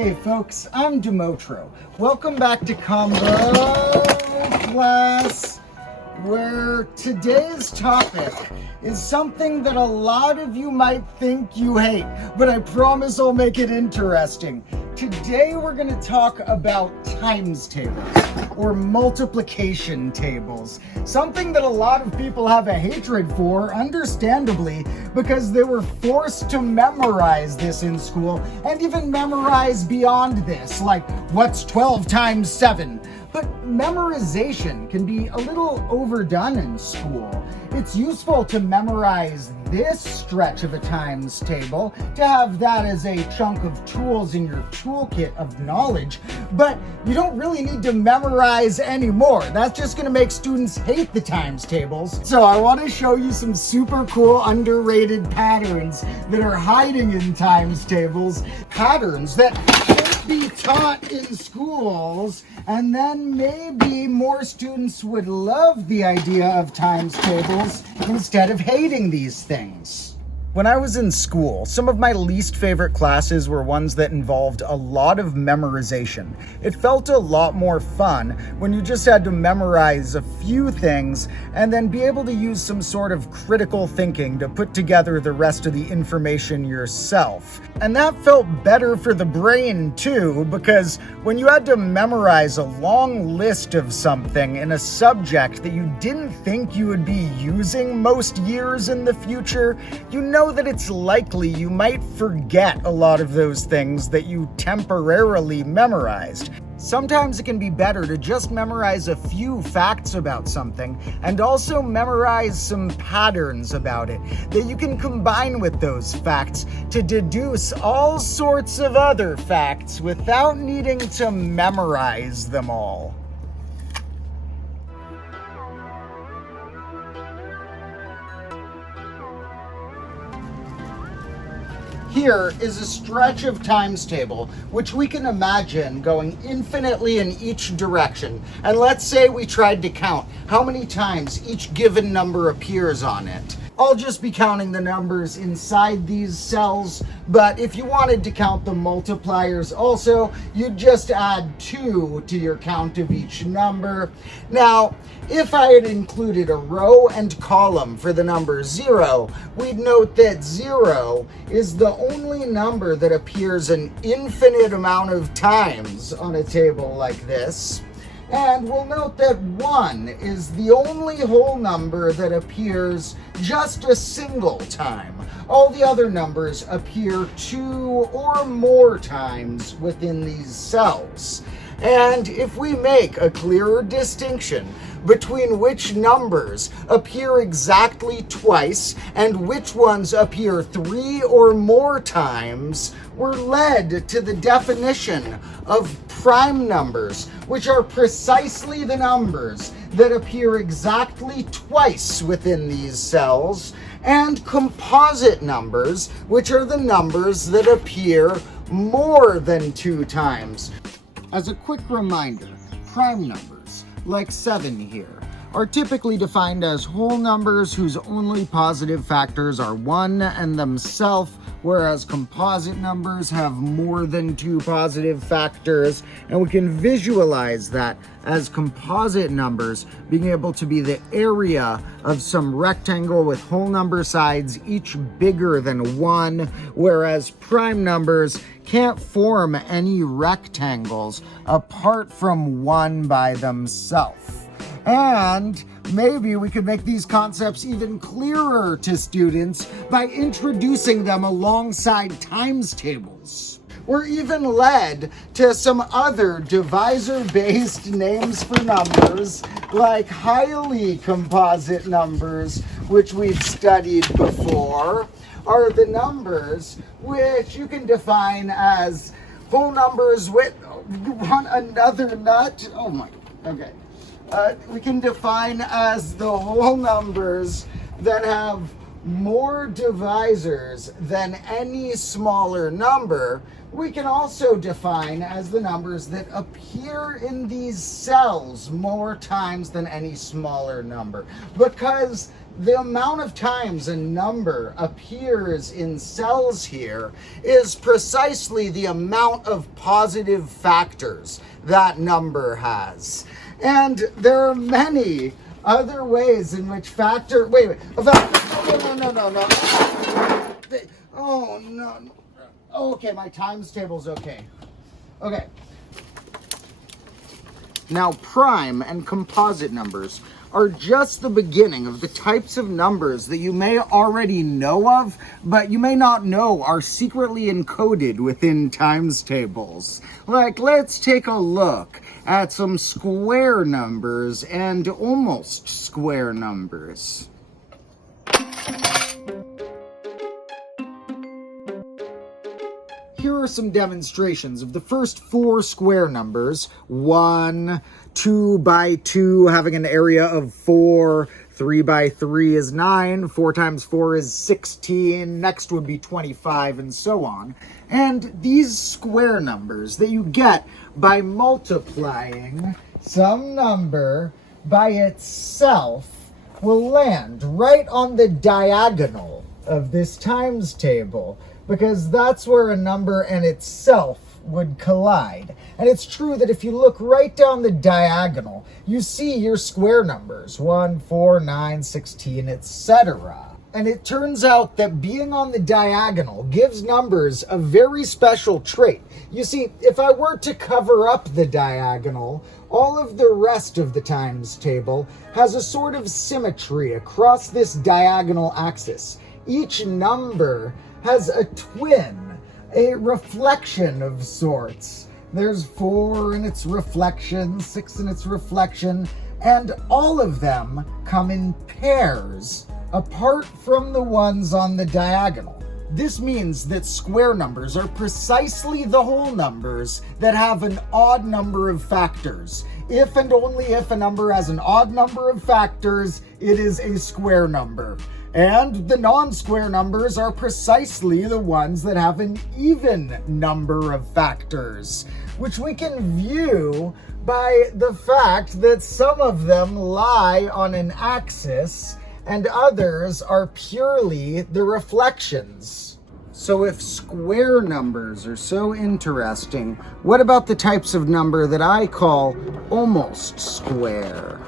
Hey folks, I'm Domotro. Welcome back to Combo class, where today's topic is something that a lot of you might think you hate, but I promise I'll make it interesting. Today we're going to talk about times tables or multiplication tables, something that a lot of people have a hatred for, understandably, because they were forced to memorize this in school and even memorize beyond this, like what's 12 times 7? But memorization can be a little overdone in school. It's useful to memorize this stretch of a times table, to have that as a chunk of tools in your toolkit of knowledge, but you don't really need to memorize anymore. That's just going to make students hate the times tables. So I want to show you some super cool underrated patterns that are hiding in times tables, patterns that should be taught in schools, and then maybe more students would love the idea of times tables instead of hating these things. When I was in school, some of my least favorite classes were ones that involved a lot of memorization. It felt a lot more fun when you just had to memorize a few things and then be able to use some sort of critical thinking to put together the rest of the information yourself. And that felt better for the brain too, because when you had to memorize a long list of something in a subject that you didn't think you would be using most years in the future, you know that it's likely you might forget a lot of those things that you temporarily memorized. Sometimes it can be better to just memorize a few facts about something and also memorize some patterns about it that you can combine with those facts to deduce all sorts of other facts without needing to memorize them all. Here is a stretch of times table, which we can imagine going infinitely in each direction. And let's say we tried to count how many times each given number appears on it. I'll just be counting the numbers inside these cells, but if you wanted to count the multipliers also, you'd just add 2 to your count of each number. Now, if I had included a row and column for the number 0, we'd note that 0 is the only number that appears an infinite amount of times on a table like this. And we'll note that 1 is the only whole number that appears just a single time. All the other numbers appear 2 or more times within these cells. And if we make a clearer distinction between which numbers appear exactly twice and which ones appear 3 or more times, we're led to the definition of prime numbers, which are precisely the numbers that appear exactly twice within these cells, and composite numbers, which are the numbers that appear more than 2 times. As a quick reminder, prime numbers, like 7 here, are typically defined as whole numbers whose only positive factors are 1 and themselves, whereas composite numbers have more than 2 positive factors, and we can visualize that as composite numbers being able to be the area of some rectangle with whole number sides each bigger than 1, whereas prime numbers can't form any rectangles apart from 1 by themselves. And maybe we could make these concepts even clearer to students by introducing them alongside times tables. We're even led to some other divisor-based names for numbers, like highly composite numbers, which we've studied before, are the numbers which you can define as whole numbers with one another nut. Oh my, okay. We can define as the whole numbers that have more divisors than any smaller number. We can also define as the numbers that appear in these cells more times than any smaller number, because the amount of times a number appears in cells here is precisely the amount of positive factors that number has. And there are many other ways in which wait, no. Oh, no. Okay, my times table's okay. Okay. Now, prime and composite numbers are just the beginning of the types of numbers that you may already know of, but you may not know are secretly encoded within times tables. Like, let's take a look at some square numbers and almost square numbers. Here are some demonstrations of the first 4 square numbers. 1, 2 by 2 having an area of 4, 3 by 3 is 9, 4 times 4 is 16, next would be 25, and so on. And these square numbers that you get by multiplying some number by itself will land right on the diagonal of this times table, because that's where a number and itself would collide. And it's true that if you look right down the diagonal, you see your square numbers, 1, 4, 9, 16, etc. And it turns out that being on the diagonal gives numbers a very special trait. You see, if I were to cover up the diagonal, all of the rest of the times table has a sort of symmetry across this diagonal axis. Each number has a twin, a reflection of sorts. There's 4 in its reflection, 6 in its reflection, and all of them come in pairs, apart from the ones on the diagonal. This means that square numbers are precisely the whole numbers that have an odd number of factors. If and only if a number has an odd number of factors, it is a square number. And the non-square numbers are precisely the ones that have an even number of factors, which we can view by the fact that some of them lie on an axis and others are purely the reflections. So if square numbers are so interesting, what about the types of number that I call almost square?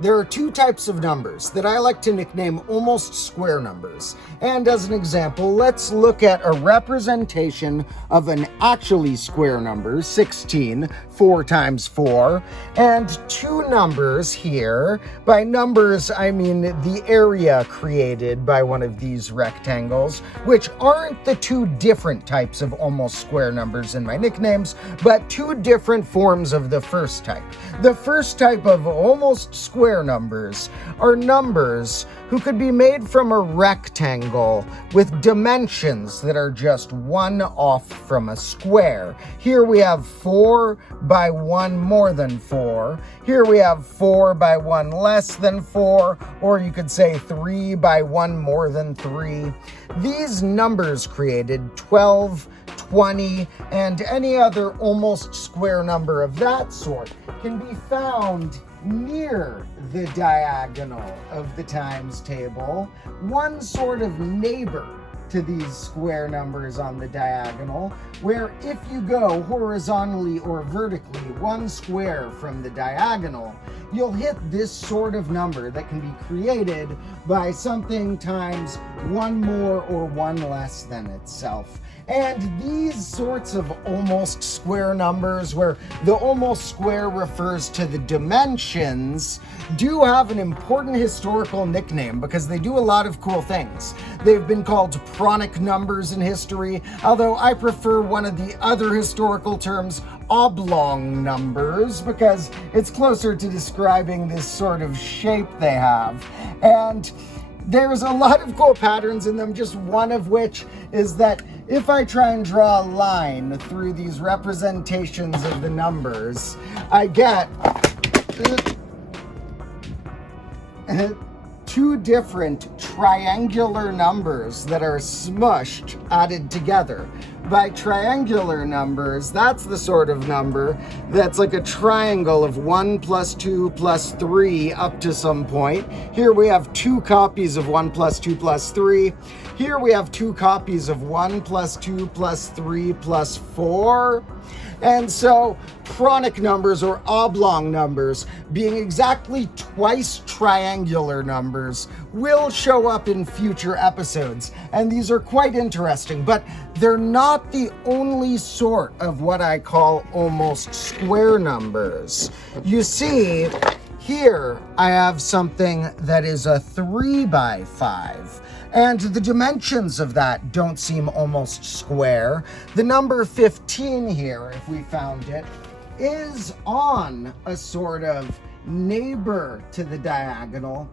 There are 2 types of numbers that I like to nickname almost square numbers. And as an example, let's look at a representation of an actually square number, 16, 4 times 4, and 2 numbers here. By numbers, I mean the area created by one of these rectangles, which aren't the 2 different types of almost square numbers in my nicknames, but 2 different forms of the first type. The first type of almost square numbers are numbers who could be made from a rectangle with dimensions that are just 1 off from a square. Here we have 4 by 1 more than 4. Here we have 4 by 1 less than 4, or you could say 3 by 1 more than 3. These numbers created 12, 20, and any other almost square number of that sort can be found near the diagonal of the times table, one sort of neighbor to these square numbers on the diagonal, where if you go horizontally or vertically 1 square from the diagonal, you'll hit this sort of number that can be created by something times 1 more or 1 less than itself. And these sorts of almost square numbers, where the almost square refers to the dimensions, do have an important historical nickname because they do a lot of cool things. They've been called pronic numbers in history, although I prefer one of the other historical terms, oblong numbers, because it's closer to describing this sort of shape they have. And there's a lot of cool patterns in them, just one of which is that if I try and draw a line through these representations of the numbers, I get 2 different triangular numbers that are smushed, added together. by triangular numbers, that's the sort of number that's like a triangle of 1 plus 2 plus 3 up to some point. Here we have 2 copies of 1 plus 2 plus 3. Here we have 2 copies of 1 plus 2 plus 3 plus 4. And so chronic numbers or oblong numbers, being exactly twice triangular numbers, will show up in future episodes. And these are quite interesting, but they're not the only sort of what I call almost square numbers. You see, here I have something that is a 3 by 5. And the dimensions of that don't seem almost square. The number 15 here, if we found it, is on a sort of neighbor to the diagonal,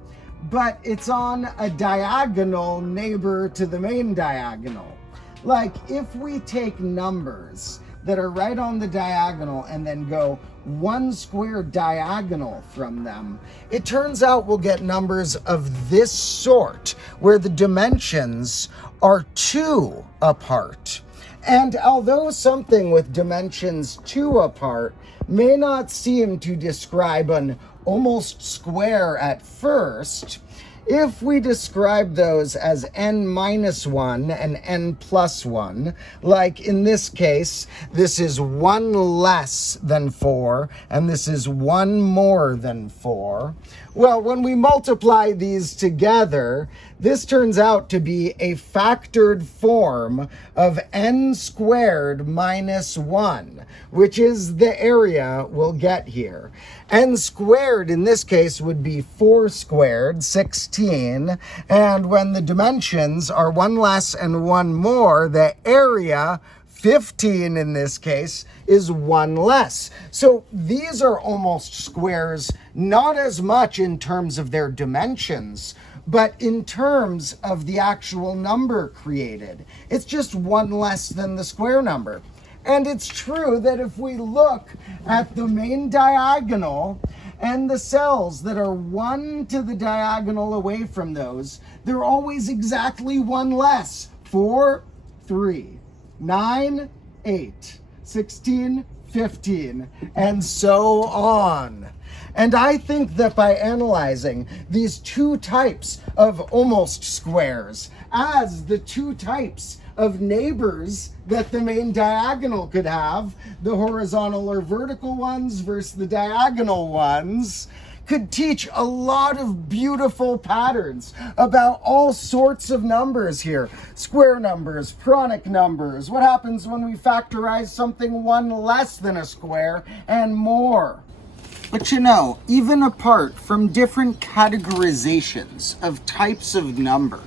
but it's on a diagonal neighbor to the main diagonal. Like, if we take numbers that are right on the diagonal and then go 1 square diagonal from them, it turns out we'll get numbers of this sort, where the dimensions are 2 apart. And although something with dimensions 2 apart may not seem to describe an almost square at first, if we describe those as n minus 1 and n plus 1, like in this case, this is 1 less than 4, and this is 1 more than 4, well, when we multiply these together, this turns out to be a factored form of n squared minus 1, which is the area we'll get here. N squared in this case would be 4 squared, 16, and when the dimensions are 1 less and 1 more, the area, 15 in this case, is 1 less. So these are almost squares, not as much in terms of their dimensions, but in terms of the actual number created. It's just 1 less than the square number. And it's true that if we look at the main diagonal and the cells that are 1 to the diagonal away from those, they're always exactly 1 less. 4, 3, 9, 8, 16, 15, and so on. And I think that by analyzing these 2 types of almost squares as the 2 types of neighbors that the main diagonal could have, the horizontal or vertical ones versus the diagonal ones, could teach a lot of beautiful patterns about all sorts of numbers here. Square numbers, chronic numbers, what happens when we factorize something 1 less than a square, and more. But you know, even apart from different categorizations of types of number,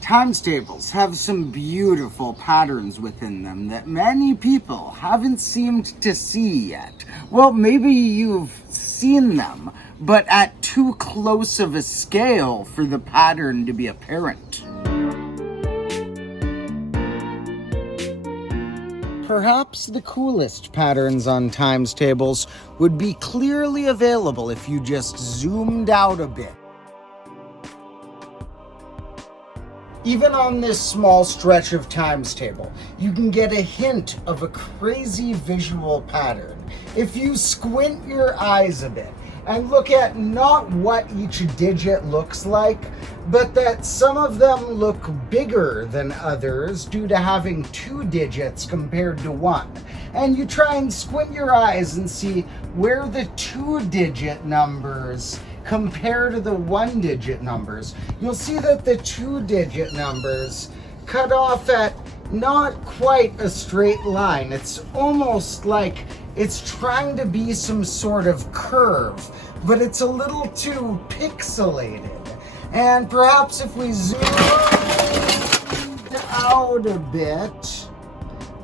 times tables have some beautiful patterns within them that many people haven't seemed to see yet. Well, maybe you've seen them, but at too close of a scale for the pattern to be apparent. Perhaps the coolest patterns on times tables would be clearly available if you just zoomed out a bit. Even on this small stretch of times table, you can get a hint of a crazy visual pattern if you squint your eyes a bit and look at not what each digit looks like, but that some of them look bigger than others due to having 2 digits compared to 1. And you try and squint your eyes and see where the 2-digit numbers compare to the 1-digit numbers. You'll see that the 2-digit numbers cut off at not quite a straight line. It's almost like it's trying to be some sort of curve, but it's a little too pixelated. And perhaps if we zoomed out a bit,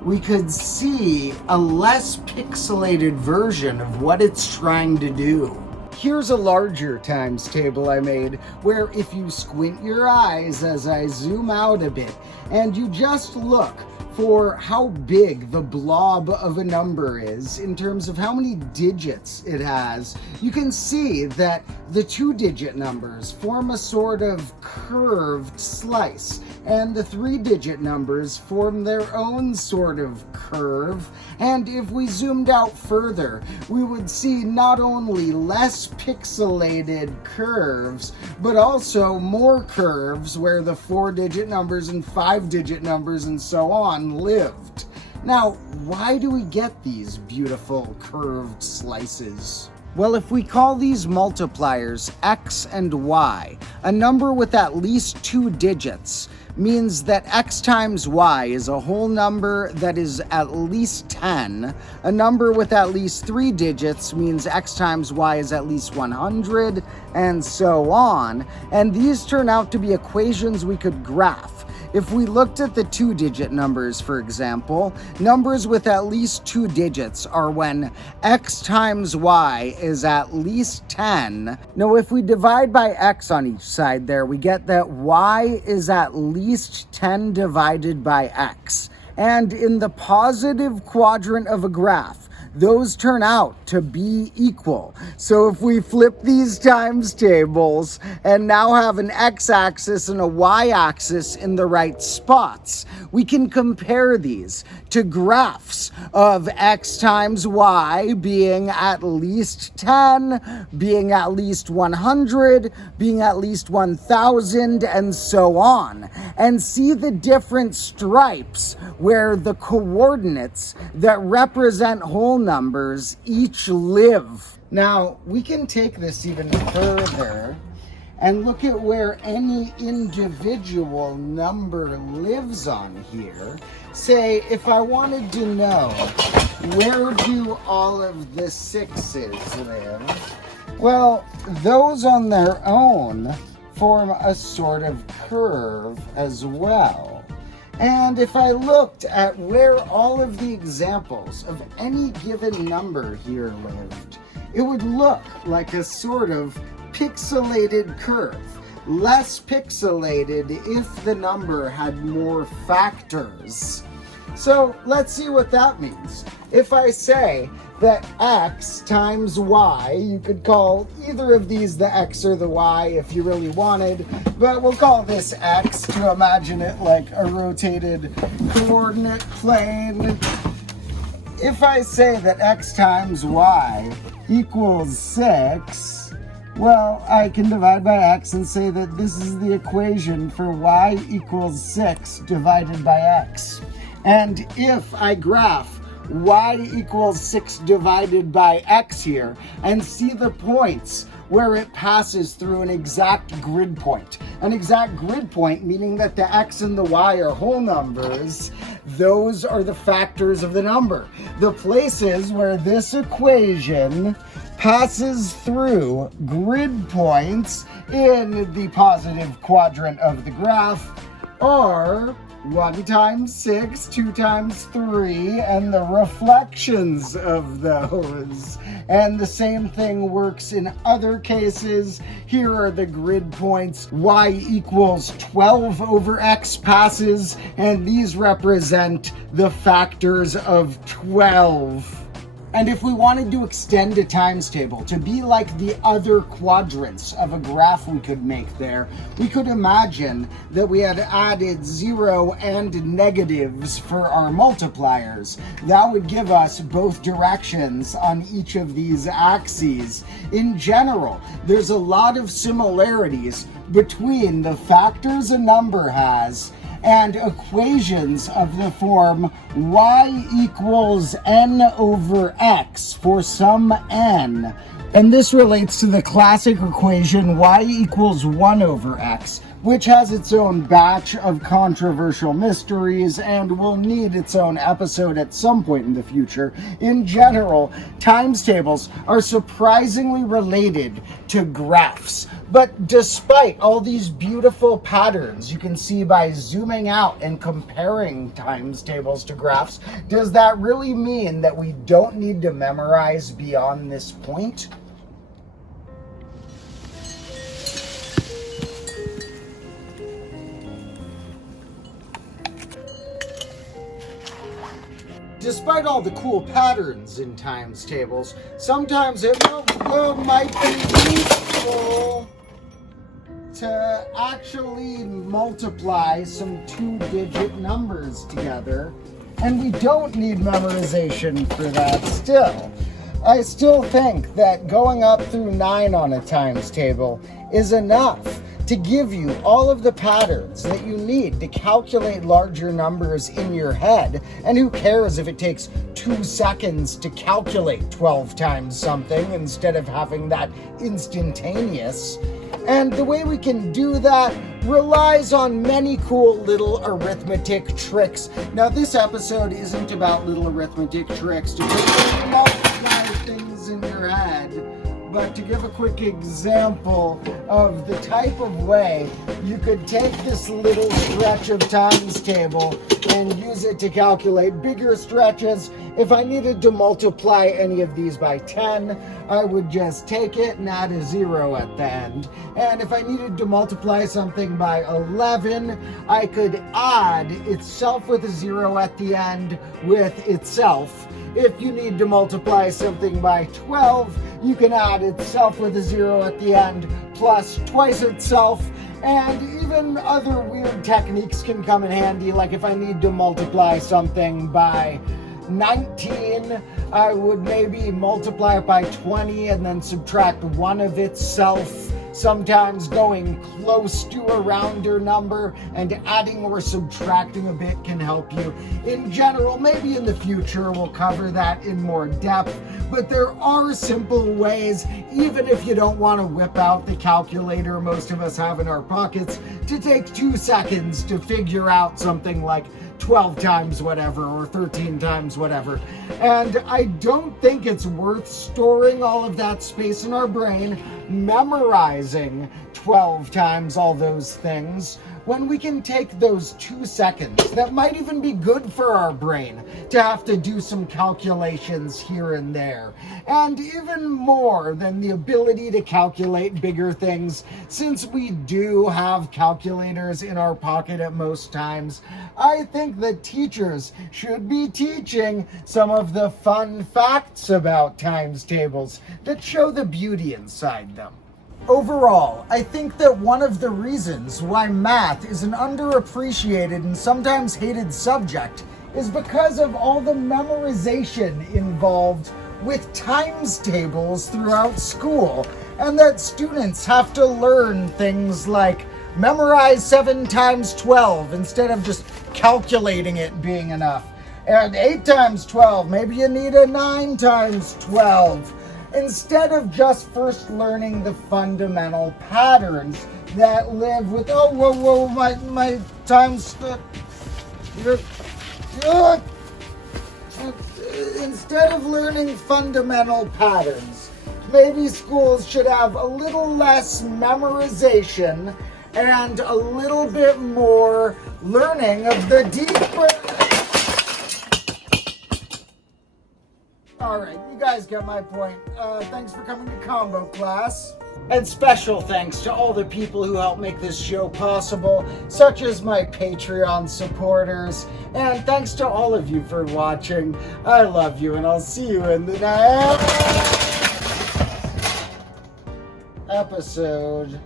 we could see a less pixelated version of what it's trying to do. Here's a larger times table I made, where if you squint your eyes as I zoom out a bit, and you just look for how big the blob of a number is in terms of how many digits it has, you can see that the 2-digit numbers form a sort of curved slice and the 3-digit numbers form their own sort of curve. And if we zoomed out further, we would see not only less pixelated curves, but also more curves where the 4-digit numbers and 5-digit numbers and so on lived. Now, why do we get these beautiful curved slices? Well, if we call these multipliers x and y, a number with at least 2 digits means that x times y is a whole number that is at least 10. A number with at least 3 digits means x times y is at least 100, and so on. And these turn out to be equations we could graph. If we looked at the 2-digit numbers, for example, numbers with at least 2 digits are when x times y is at least 10. Now, if we divide by x on each side there, we get that y is at least 10 divided by x. And in the positive quadrant of a graph, those turn out to be equal. So if we flip these times tables and now have an x-axis and a y-axis in the right spots, we can compare these to graphs of x times y being at least 10, being at least 100, being at least 1,000, and so on, and see the different stripes where the coordinates that represent whole numbers each live. Now, we can take this even further and look at where any individual number lives on here. Say, if I wanted to know, where do all of the 6s live? Well, those on their own form a sort of curve as well. And if I looked at where all of the examples of any given number here lived, it would look like a sort of pixelated curve. Less pixelated if the number had more factors. So let's see what that means. If I say that x times y, you could call either of these the x or the y if you really wanted, but we'll call this x to imagine it like a rotated coordinate plane. If I say that x times y equals 6, well, I can divide by x and say that this is the equation for y equals 6 divided by x. And if I graph y equals 6 divided by x here and see the points where it passes through an exact grid point. An exact grid point meaning that the x and the y are whole numbers. Those are the factors of the number. The places where this equation passes through grid points in the positive quadrant of the graph are 1 times 6, 2 times 3, and the reflections of those. And the same thing works in other cases. Here are the grid points. Y equals 12 over x passes, and these represent the factors of 12. And if we wanted to extend a times table to be like the other quadrants of a graph we could make there, we could imagine that we had added 0 and negatives for our multipliers. That would give us both directions on each of these axes. In general, there's a lot of similarities between the factors a number has and equations of the form y equals n over x for some n. And this relates to the classic equation y equals 1 over x, which has its own batch of controversial mysteries and will need its own episode at some point in the future. In general, times tables are surprisingly related to graphs. But despite all these beautiful patterns you can see by zooming out and comparing times tables to graphs, does that really mean that we don't need to memorize beyond this point? Despite all the cool patterns in times tables, sometimes it might be useful to actually multiply some 2-digit numbers together. And we don't need memorization for that still. I still think that going up through 9 on a times table is enough to give you all of the patterns that you need to calculate larger numbers in your head. And who cares if it takes 2 seconds to calculate 12 times something instead of having that instantaneous. And the way we can do that relies on many cool little arithmetic tricks. Now, this episode isn't about little arithmetic tricks to quickly multiply things in your head, but to give a quick example of the type of way you could take this little stretch of times table and use it to calculate bigger stretches. If I needed to multiply any of these by 10, I would just take it and add a 0 at the end. And if I needed to multiply something by 11, I could add itself with a 0 at the end with itself. If you need to multiply something by 12, you can add itself with a 0 at the end plus twice itself. And even other weird techniques can come in handy, like if I need to multiply something by 19, I would maybe multiply it by 20 and then subtract 1 of itself, sometimes going close to a rounder number, and adding or subtracting a bit can help you. In general, maybe in the future we'll cover that in more depth, but there are simple ways, even if you don't want to whip out the calculator most of us have in our pockets, to take 2 seconds to figure out something like 12 times whatever or 13 times whatever. And I don't think it's worth storing all of that space in our brain, memorizing 12 times all those things, when we can take those 2 seconds that might even be good for our brain to have to do some calculations here and there. And even more than the ability to calculate bigger things, since we do have calculators in our pocket at most times, I think that teachers should be teaching some of the fun facts about times tables that show the beauty inside them. Overall, I think that one of the reasons why math is an underappreciated and sometimes hated subject is because of all the memorization involved with times tables throughout school, and that students have to learn things like memorize 7 times 12 instead of just calculating it being enough. And 8 times 12, maybe you need a 9 times 12. Instead of just first learning the fundamental patterns that live with, my times, instead of learning fundamental patterns, maybe schools should have a little less memorization and a little bit more learning of the deeper. All right, you guys get my point. Thanks for coming to combo class. And special thanks to all the people who help make this show possible, such as my Patreon supporters. And thanks to all of you for watching. I love you, and I'll see you in the next episode.